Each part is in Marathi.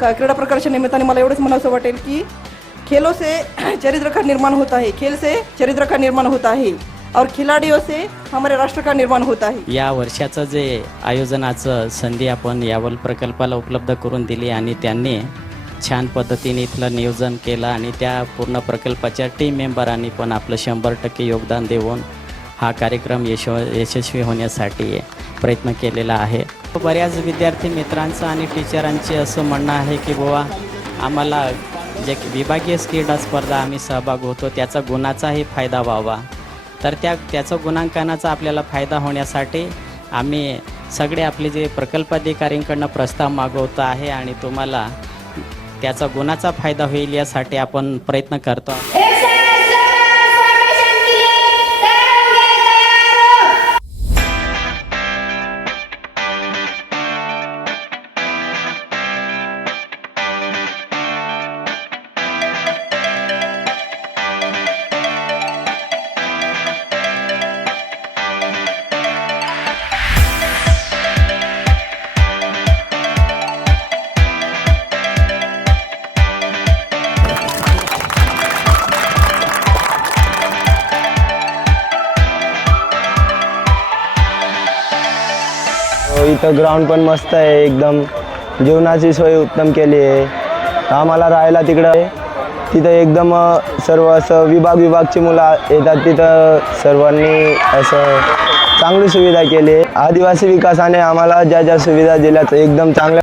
क्रीडा प्रकाराच्या निमित्ताने मला एवढंच म्हणावंसं वाटेल की खेलों से चरित्र का निर्माण होता है, खेल से चरित्र का निर्माण होता है और खिलाड़ियों से हमारे राष्ट्र का निर्माण होता है। या वर्षाचं जे आयोजनाचं संधी आपण यावल प्रकल्पाला उपलब्ध करून दिली आणि त्यांनी छान पद्धतीने इथलं नियोजन केलं आणि त्या पूर्ण प्रकल्पाच्या टीम मेंबरांनी पण आपलं 100% योगदान देऊन हा कार्यक्रम यशस्वी होण्यासाठी प्रयत्न केलेला आहे। बऱ्याच विद्यार्थी मित्रांचं आणि टीचरांचे असं म्हणणं आहे की बुवा आम्हाला जे विभागीय क्रीडा स्पर्धा आम्ही सहभाग होतो त्याचा गुणाचाही फायदा व्हावा, तर त्याचं गुणांकनाचा आपल्याला फायदा होण्यासाठी आम्ही सगळे आपले जे प्रकल्पाधिकाऱ्यांकडून प्रस्ताव मागवतो आहे आणि तुम्हाला त्याचा गुणाचा फायदा होईल यासाठी आपण प्रयत्न करतो। इथं ग्राउंड पण मस्त आहे, एकदम जेवणाची सोय उत्तम केली आहे। आम्हाला राहायला तिथं एकदम सर्व असं विभागची मुलं येतात, तिथं सर्वांनी असं चांगली सुविधा केली आहे। आदिवासी विकासाने आम्हाला ज्या ज्या सुविधा दिल्यात एकदम चांगल्या।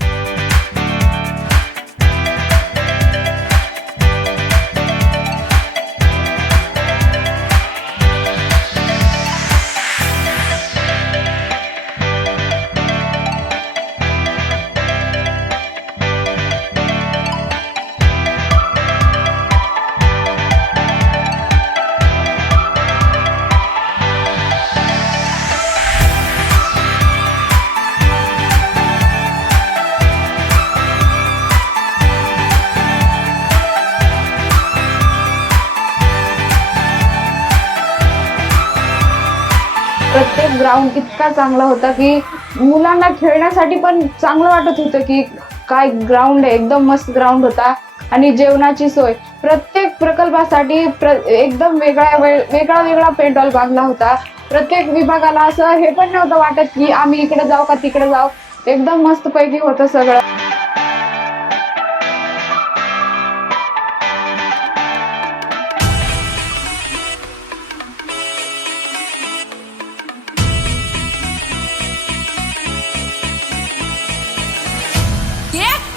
प्रत्येक ग्राउंड इतका चांगला होता की मुलांना खेळण्यासाठी पण चांगलं वाटत होतं की काय ग्राउंड आहे, एकदम मस्त ग्राउंड होता। आणि जेवणाची सोय प्रत्येक प्रकल्पासाठी एकदम वेगळा पेंडॉल बांधला होता। प्रत्येक विभागाला असं हे पण नव्हतं वाटत की आम्ही इकडे जाऊ का तिकडे जाऊ, एकदम मस्त पैकी होतं सगळं।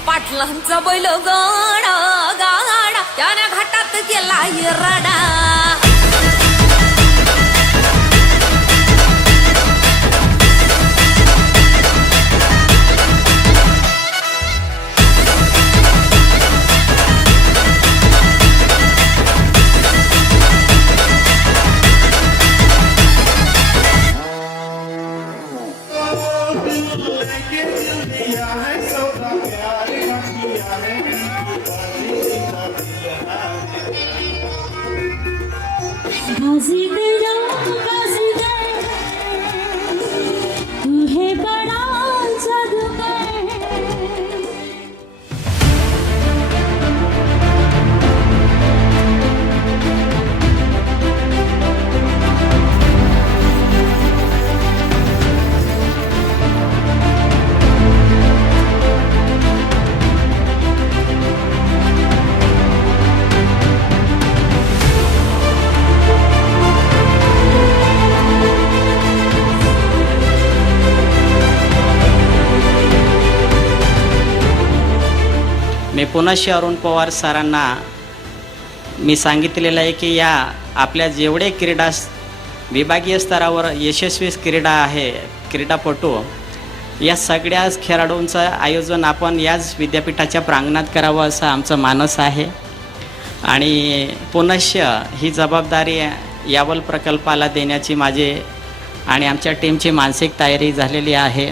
पाटलांचा बैल गाडा गाडा त्याने घाटात गेला रडा। मी पुनश्च अरुण पवार सरांना मी सांगितलेलं आहे की या आपल्या जेवढे विभागीय स्तरावर यशस्वी क्रीडापटू या सगळ्या खेळाडूंचं आयोजन आपण याच विद्यापीठाच्या प्रांगणात करावं असं आमचं मानस आहे। आणि पुनश्च ही जबाबदारी यावल प्रकल्पाला देण्याची माझी आणि आमच्या टीमची मानसिक तयारी झालेली आहे।